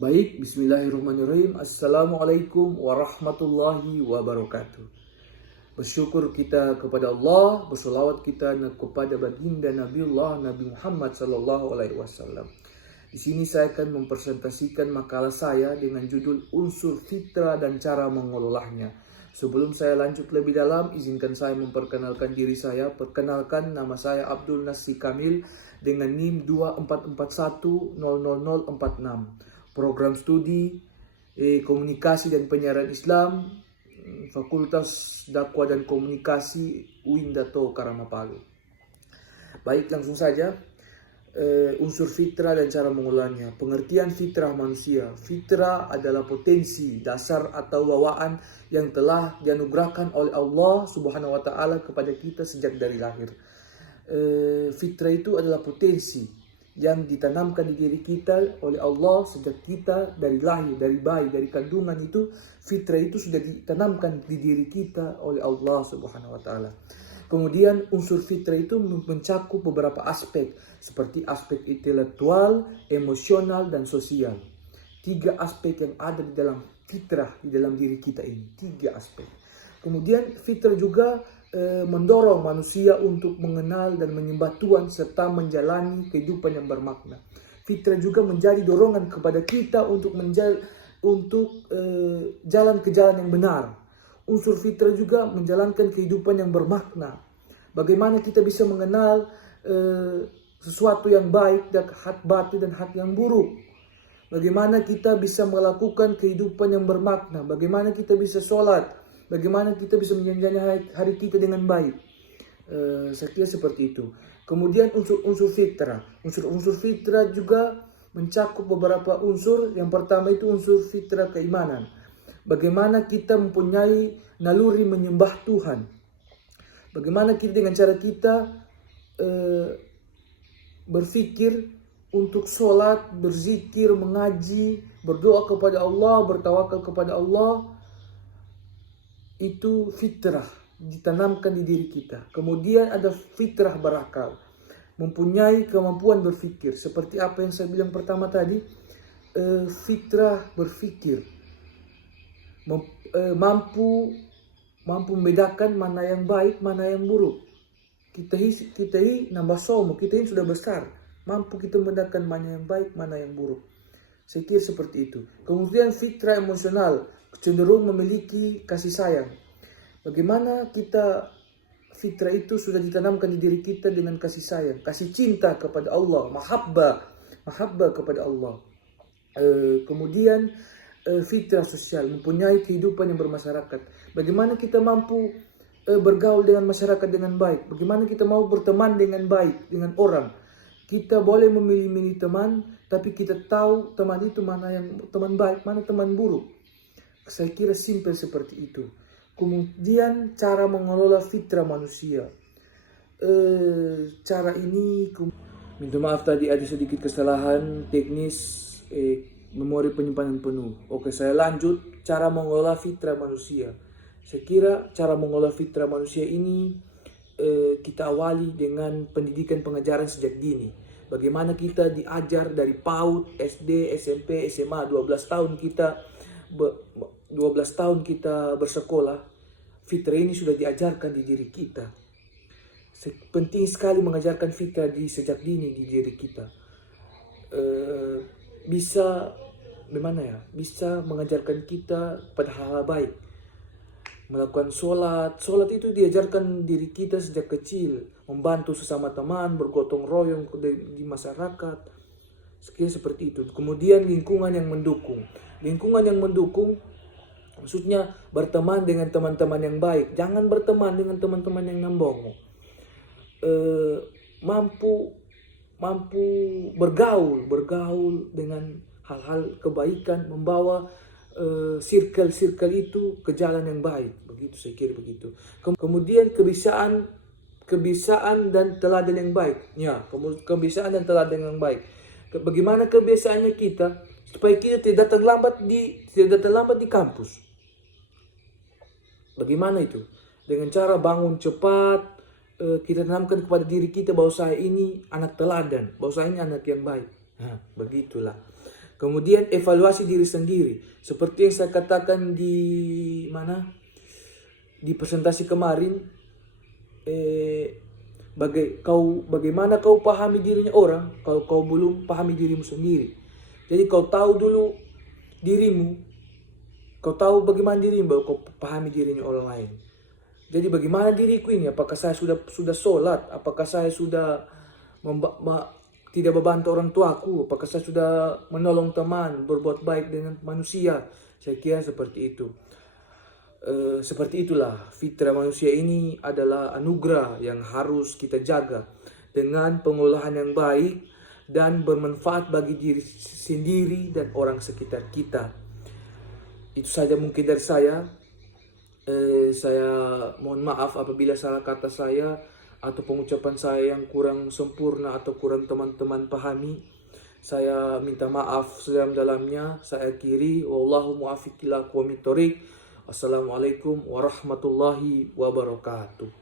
Baik, bismillahirrahmanirrahim. Assalamualaikum warahmatullahi wabarakatuh. Bersyukur kita kepada Allah, bersolawat kita kepada baginda Nabiullah Nabi Muhammad sallallahu alaihi wasallam. Di sini saya akan mempresentasikan makalah saya dengan judul unsur fitrah dan cara mengelolanya. Sebelum saya lanjut lebih dalam, izinkan saya memperkenalkan diri saya. Perkenalkan, nama saya Abdul Nasri Kamil dengan NIM 2441000046. Program studi Komunikasi dan Penyiaran Islam, Fakultas Dakwah dan Komunikasi UIN Dato Karamapalu. Baik, langsung saja. Unsur fitrah dan cara mengolahnya. Pengertian fitrah manusia. Fitrah adalah potensi, dasar atau bawaan yang telah dianugerahkan oleh Allah Subhanahu wa taala kepada kita sejak dari lahir. Fitrah itu adalah potensi yang ditanamkan di diri kita oleh Allah sejak kita dari lahir, dari bayi, dari kandungan itu. Fitrah itu sudah ditanamkan di diri kita oleh Allah Subhanahu wa taala. Kemudian unsur fitrah itu mencakup beberapa aspek seperti aspek intelektual, emosional, dan sosial. 3 aspek yang ada di dalam fitrah, di dalam diri kita ini. 3 aspek. Kemudian fitrah juga mendorong manusia untuk mengenal dan menyembah Tuhan serta menjalani kehidupan yang bermakna. Fitrah juga menjadi dorongan kepada kita untuk jalan ke jalan yang benar. Unsur fitrah juga menjalankan kehidupan yang bermakna. Bagaimana kita bisa mengenal sesuatu yang baik dan hak batil dan hak yang buruk. Bagaimana kita bisa melakukan kehidupan yang bermakna. Bagaimana kita bisa sholat. Bagaimana kita bisa menjalani hari kita dengan baik. Saya kira seperti itu. Kemudian unsur fitrah. Unsur fitrah juga mencakup beberapa unsur. Yang pertama itu unsur fitrah keimanan. Bagaimana kita mempunyai naluri menyembah Tuhan. Bagaimana kita dengan cara kita berpikir untuk sholat, berzikir, mengaji, berdoa kepada Allah, bertawakal kepada Allah. Itu fitrah ditanamkan di diri kita. Kemudian ada fitrah berakal, mempunyai kemampuan berpikir. Seperti apa yang saya bilang pertama tadi, fitrah berpikir, mampu membedakan mana yang baik, mana yang buruk. Kita ini nambah somo, kita ini sudah besar, mampu kita membedakan mana yang baik, mana yang buruk. Saya kira seperti itu. Kemudian fitrah emosional, cenderung memiliki kasih sayang. Bagaimana kita fitrah itu sudah ditanamkan di diri kita dengan kasih sayang, kasih cinta kepada Allah, mahabbah kepada Allah. Kemudian fitrah sosial, mempunyai kehidupan yang bermasyarakat. Bagaimana kita mampu bergaul dengan masyarakat dengan baik. Bagaimana kita mau berteman dengan baik dengan orang. Kita boleh memilih-milih teman, tapi kita tahu teman itu mana yang teman baik, mana teman buruk. Saya kira simpel seperti itu. Kemudian cara mengelola fitrah manusia. Cara ini, minta maaf tadi ada sedikit kesalahan teknis memori penyimpanan penuh. Oke, saya lanjut. Cara mengelola fitrah manusia. Saya kira cara mengelola fitrah manusia ini kita awali dengan pendidikan pengajaran sejak dini. Bagaimana kita diajar dari PAUD, SD, SMP, SMA, 12 tahun kita bersekolah. Fitrah ini sudah diajarkan di diri kita. Penting sekali mengajarkan fitrah sejak dini di diri kita. Bisa mengajarkan kita pada hal-hal baik. Melakukan sholat itu diajarkan diri kita sejak kecil. Membantu sesama teman, bergotong royong di masyarakat. Sekiranya seperti itu. Kemudian lingkungan yang mendukung. Lingkungan yang mendukung maksudnya berteman dengan teman-teman yang baik. Jangan berteman dengan teman-teman yang nambongo. Mampu bergaul dengan hal-hal kebaikan, membawa circle itu ke jalan yang baik. Begitu, saya kira begitu. Kemudian kebiasaan dan teladan yang baik. Ya, kebiasaan dan teladan yang baik. Bagaimana kebiasaannya kita supaya kita tidak datang lambat di kampus? Bagaimana itu? Dengan cara bangun cepat, kita tanamkan kepada diri kita bahwa saya ini anak teladan, bahwa saya ini anak yang baik. Nah, begitulah. Kemudian evaluasi diri sendiri. Seperti yang saya katakan di di presentasi kemarin, bagaimana kau pahami dirinya orang kalau kau belum pahami dirimu sendiri. Jadi kau tahu dulu dirimu, kau tahu bagaimana dirimu, baru kau pahami dirinya orang lain. Jadi bagaimana diriku ini? Apakah saya sudah sholat? Apakah saya sudah tidak membantu orang tuaku? Apakah saya sudah menolong teman, berbuat baik dengan manusia? Saya kira seperti itu. Seperti itulah fitrah manusia ini adalah anugerah yang harus kita jaga dengan pengolahan yang baik dan bermanfaat bagi diri sendiri dan orang sekitar kita. Itu saja mungkin dari saya. Saya mohon maaf apabila salah kata saya atau pengucapan saya yang kurang sempurna atau kurang teman-teman pahami. Saya minta maaf sedalam-dalamnya. Saya akhiri, wallahu muwaffiq ila aqwamit thoriq. Assalamualaikum warahmatullahi wabarakatuh.